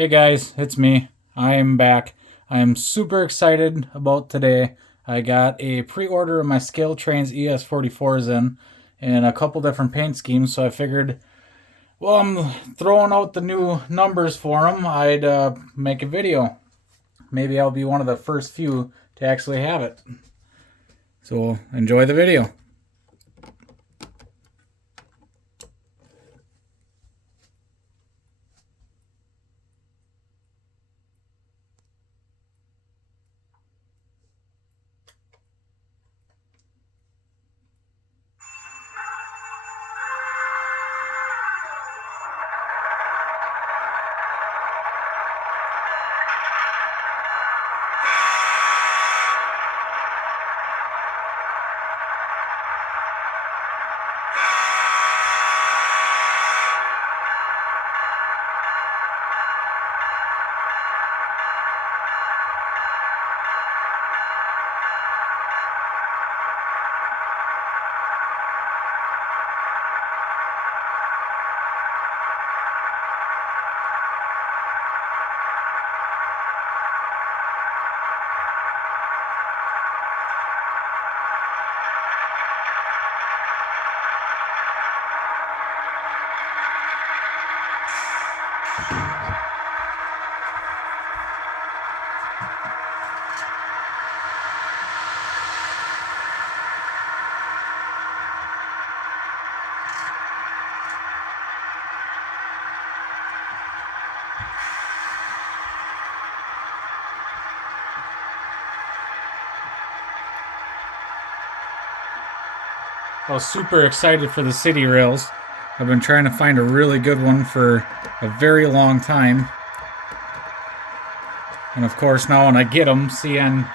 Hey guys, it's me. I am back. I am super excited about today. I got a pre-order of my Scale Trains ES44's in a couple different paint schemes, so I figured, well, I'm throwing out the new numbers for them. I'd make a video. Maybe I'll be one of the first few to actually have it. So enjoy the video. I was super excited for the Citi Rails. I've been trying to find a really good one for a very long time. And of course, now when I get them, CN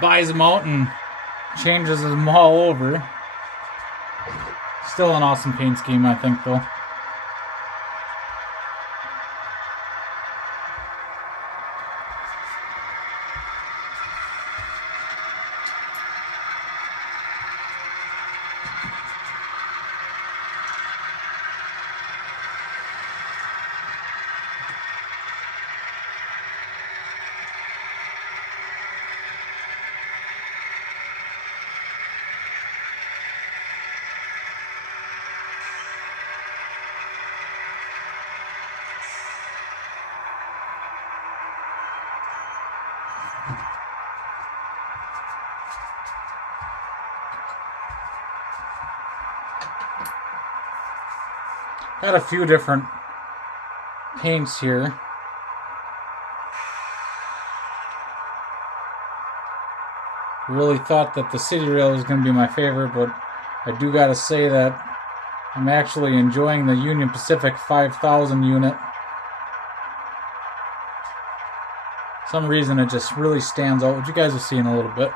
buys them out and changes them all over. Still an awesome paint scheme, I think, though. Got a few different paints here. Really thought that the Citi Rail was going to be my favorite, but I do got to say that I'm actually enjoying the Union Pacific 5000 unit. For some reason it just really stands out, which you guys will see in a little bit.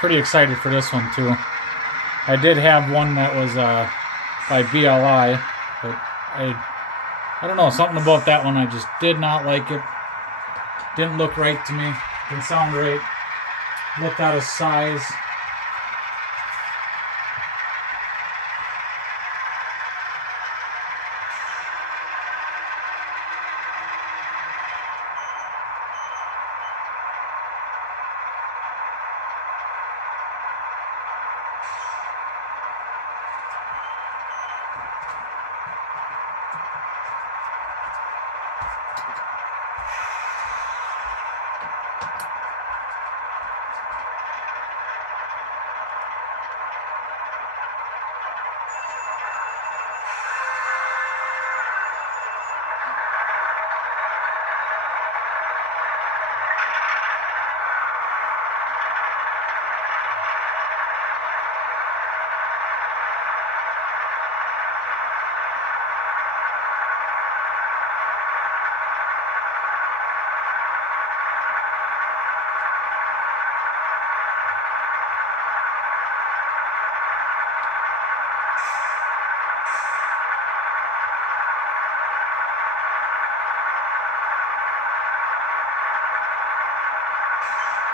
Pretty excited for this one too. I did have one that was by BLI, but I don't know, something about that one I just did not like it. Didn't look right to me. Didn't sound right. Looked out of size.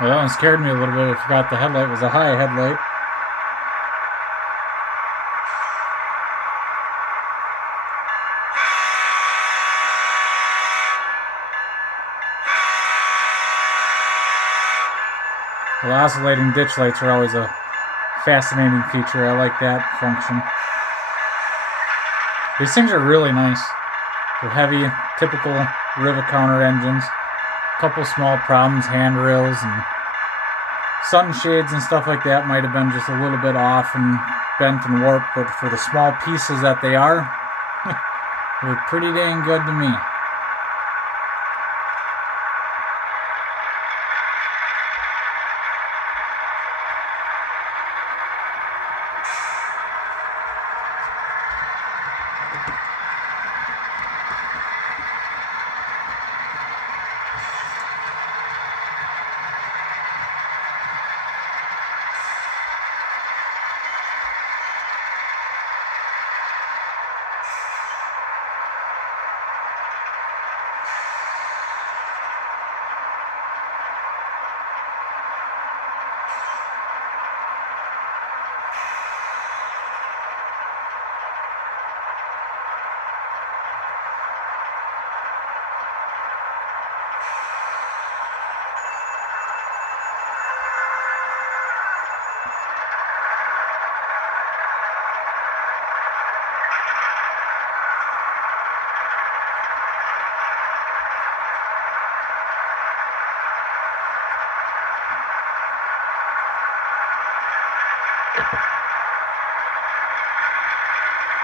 Well, that one scared me a little bit. I forgot the headlight was a high headlight. Well, oscillating ditch lights are always a fascinating feature. I like that function. These things are really nice. They're heavy, typical Rivet counter engines. A couple small problems, handrails and sunshades and stuff like that might have been just a little bit off and bent and warped, but for the small pieces that they are, they're pretty dang good to me.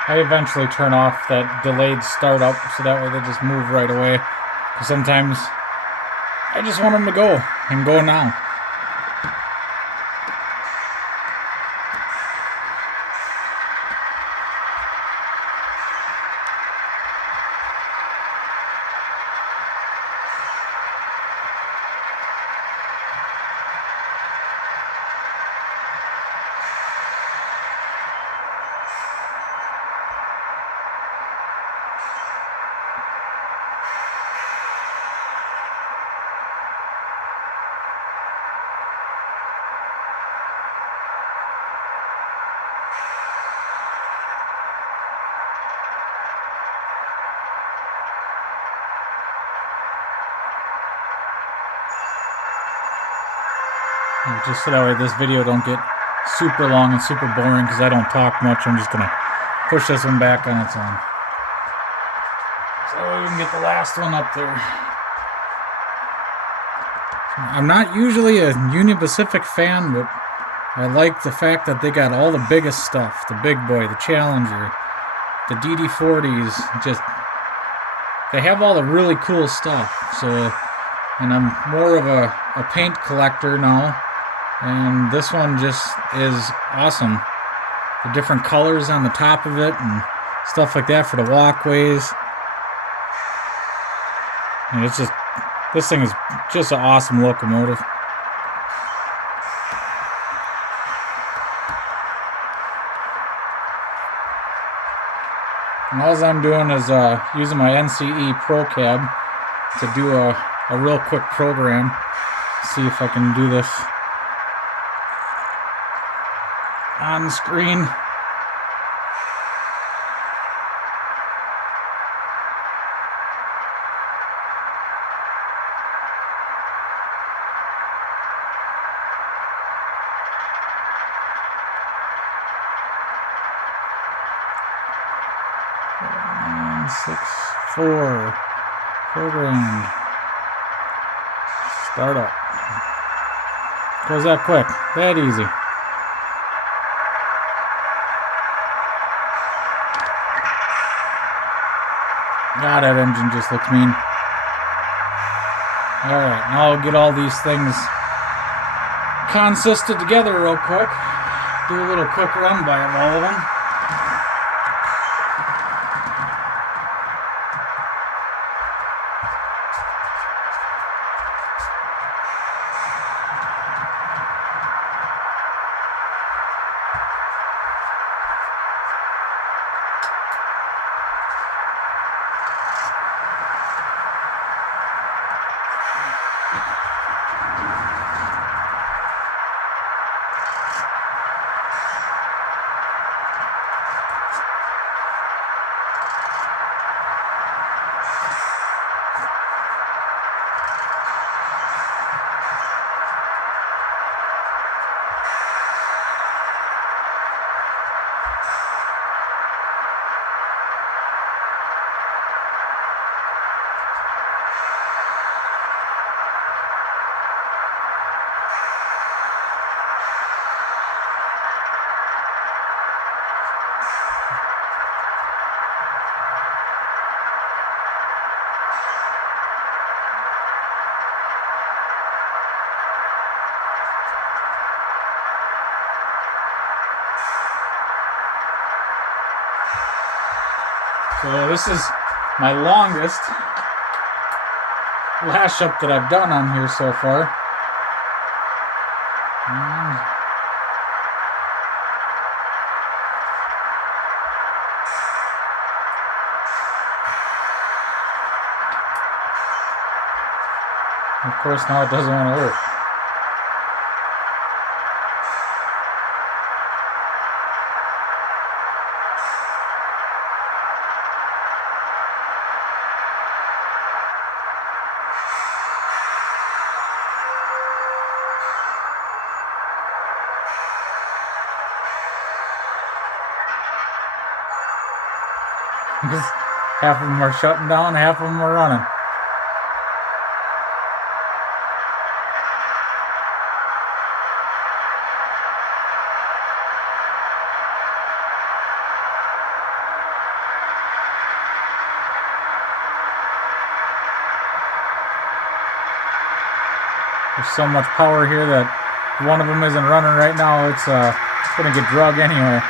I eventually turn off that delayed startup so that way they just move right away. Because sometimes I just want them to go and go now. Just so that way this video don't get super long and super boring because I don't talk much. I'm just going to push this one back on its own. So we can get the last one up there. I'm not usually a Union Pacific fan, but I like the fact that they got all the biggest stuff. The Big Boy, the Challenger, the ES44's. Just, they have all the really cool stuff. So, and I'm more of a paint collector now. And this one just is awesome. The different colors on the top of it and stuff like that for the walkways. And it's just, this thing is just an awesome locomotive. And all I'm doing is using my NCE Pro Cab to do a real quick program. See if I can do this on screen. One, 6, 4 program. Start up. Goes that quick, that easy. God, that engine just looks mean. Alright, now I'll get all these things consisted together real quick. Do a little quick run by of all of them. So this is my longest lash up that I've done on here so far. And of course now it doesn't want to work. Because half of them are shutting down, half of them are running. There's so much power here that one of them isn't running right now. It's gonna get drug anyway.